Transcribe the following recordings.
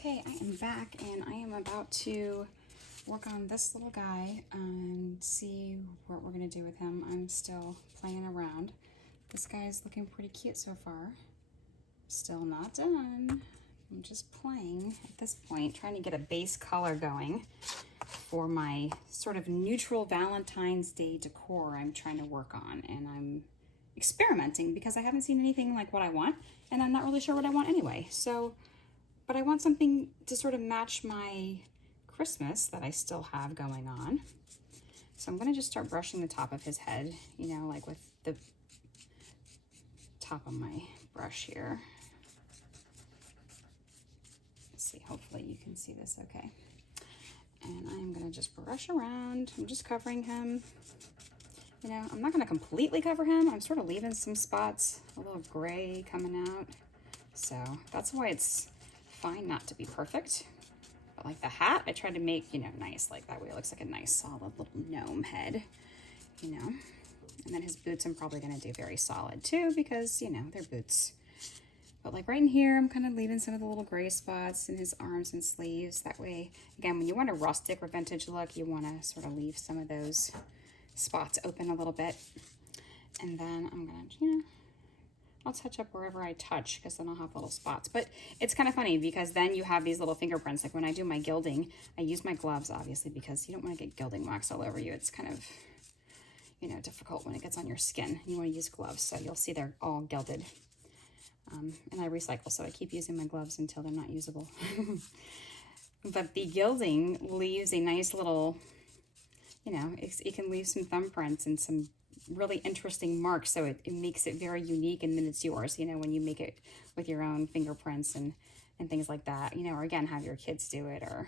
Okay, I am back and I am about to work on this little guy and see what we're going to do with him. I'm still playing around. This guy is looking pretty cute so far. Still not done. I'm just playing at this point, trying to get a base color going for my sort of neutral Valentine's Day decor I'm trying to work on. And I'm experimenting because I haven't seen anything like what I want, and I'm not really sure what I want anyway. But I want something to sort of match my Christmas that I still have going on. So I'm gonna just start brushing the top of his head, you know, like with the top of my brush here. Let's see, hopefully you can see this okay. And I'm gonna just brush around. I'm just covering him. You know, I'm not gonna completely cover him. I'm sort of leaving some spots, a little gray coming out. So that's why it's fine not to be perfect. But like the hat, I tried to make, you know, nice, like that way it looks like a nice solid little gnome head, you know. And then his boots I'm probably gonna do very solid too because, you know, they're boots. But like right in here, I'm kind of leaving some of the little gray spots in his arms and sleeves. That way, again, when you want a rustic or vintage look, you want to sort of leave some of those spots open a little bit. And then I'm gonna, you know, I'll touch up wherever I touch because then I'll have little spots. But it's kind of funny because then you have these little fingerprints. Like when I do my gilding, I use my gloves obviously because you don't want to get gilding wax all over you. It's kind of, you know, difficult when it gets on your skin. You want to use gloves, so you'll see they're all gilded. And I recycle, so I keep using my gloves until they're not usable. But the gilding leaves a nice little, you know, it can leave some thumbprints and some really interesting marks, so it makes it very unique, and then it's yours, you know, when you make it with your own fingerprints and things like that, you know, or again, have your kids do it or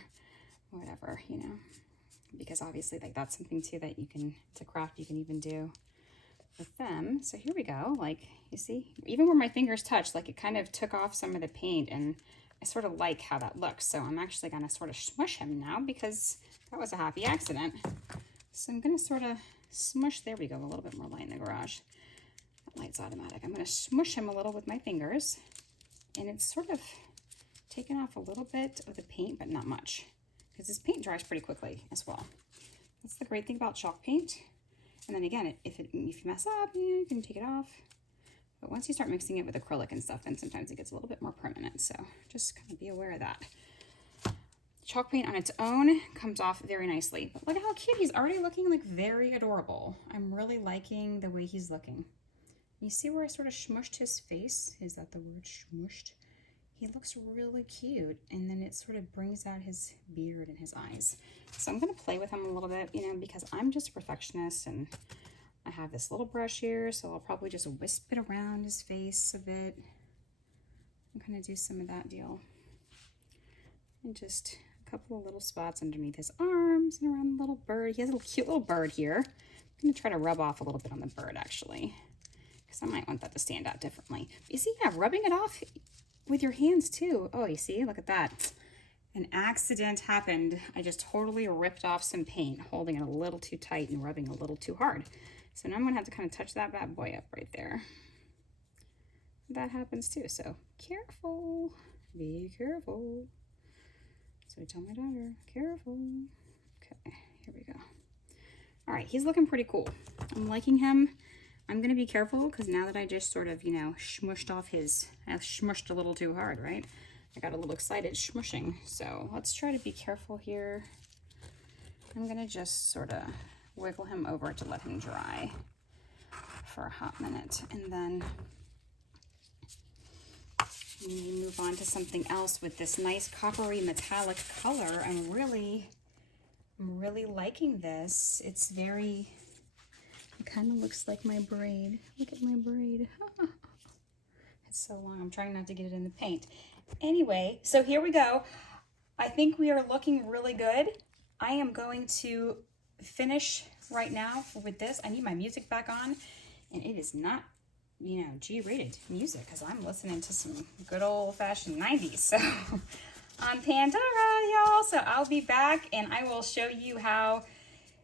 whatever, you know, because obviously like that's something too that you can, it's a craft you can even do with them. So here we go, like you see, even where my fingers touch, like it kind of took off some of the paint, and I sort of like how that looks. So I'm actually gonna sort of smush him now because that was a happy accident. So I'm gonna sort of smush, there we go, a little bit more light in the garage. That light's automatic. I'm gonna smush him a little with my fingers, and it's sort of taken off a little bit of the paint, but not much, because this paint dries pretty quickly as well. That's the great thing about chalk paint. And then again, if you mess up, you can take it off. But once you start mixing it with acrylic and stuff, then sometimes it gets a little bit more permanent. So just kind of be aware of that. Chalk paint on its own comes off very nicely. But look at how cute. He's already looking like very adorable. I'm really liking the way he's looking. You see where I sort of smushed his face? Is that the word, smushed? He looks really cute, and then it sort of brings out his beard and his eyes. So I'm gonna play with him a little bit, you know, because I'm just a perfectionist, and I have this little brush here, so I'll probably just wisp it around his face a bit. I'm gonna do some of that deal. And just a couple of little spots underneath his arms and around the little bird. He has a cute little bird here. I'm gonna try to rub off a little bit on the bird actually, because I might want that to stand out differently. But you see, yeah, rubbing it off with your hands too. Oh, you see, look at that. An accident happened. I just totally ripped off some paint, holding it a little too tight and rubbing a little too hard. So now I'm gonna have to kind of touch that bad boy up right there. That happens too, so careful, be careful. So I tell my daughter, careful. Okay, here we go. All right, he's looking pretty cool. I'm liking him. I'm gonna be careful because now that I just sort of, you know, smushed off his, I smushed a little too hard, right? I got a little excited smushing. So let's try to be careful here. I'm gonna just sort of wiggle him over to let him dry for a hot minute. And then we move on to something else with this nice coppery metallic color. I'm really liking this. It's very, it kind of looks like my braid. Look at my braid. It's so long. I'm trying not to get it in the paint. Anyway, so here we go. I think we are looking really good. I am going to finish right now with this. I need my music back on, and it is not, you know, G-rated music because I'm listening to some good old-fashioned 90s. So on Pandora, y'all. So I'll be back, and I will show you how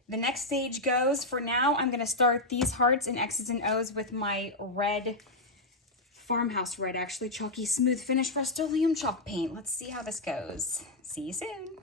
the next stage goes. For now, I'm going to start these hearts and X's and O's with my red farmhouse red, actually chalky smooth finish Rust-Oleum chalk paint. Let's see how this goes. See you soon.